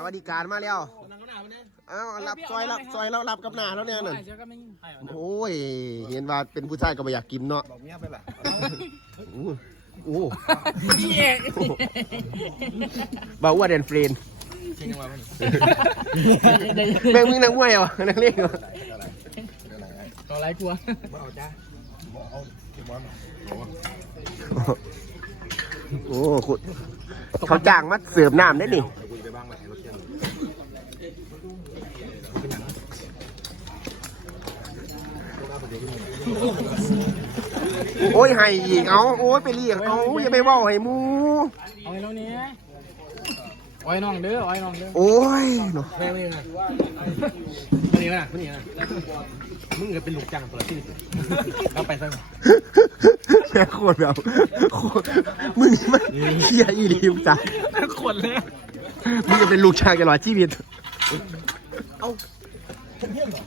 สวัสดิการมาแล้วนั่งหน้ามันเนี่ยเอ้ารับซอยรับซอยแล้วรับกับหน้าแล้วเนี่ยนั่นเจอกันไม่ใช่โอ้ยเห็นว่าเป็นผู้ชายก็ไม่อยากกินเนาะบอกเมียไปละโอ้โอ้พี่เอกบ่าวอ้วนเดนเฟรนจริงจังวะมันแม่งมึงนักมวยเหรอนักเล่นเหรอต่อไรกลัวบ่เอาจ้าบ่เอาที่บอลโอ้คุณเขาจ้างมาเสิร์ฟน้ำได้นี่ โอ้ยให้อีกเอาโอ้ยไปเรียกเอาอย่าไปเว่าให้หมูเอาไอ้น้องนี้เอาไอ้น้องเด้อเอาไอ้น้องเด้อโอ้ยเนาะแม่ไม่ยังไงไม่ยังไงไม่ยังไงมึงก็เป็นลูกจ้างตัวที่สุดเอาไปซะแม่โคตรแบบโคตรมึงนี่มันเสียอีหลีมจ้ะขนเลยมึงจะเป็นลูกชายตลอดชีวิต เพื่อนเหรอ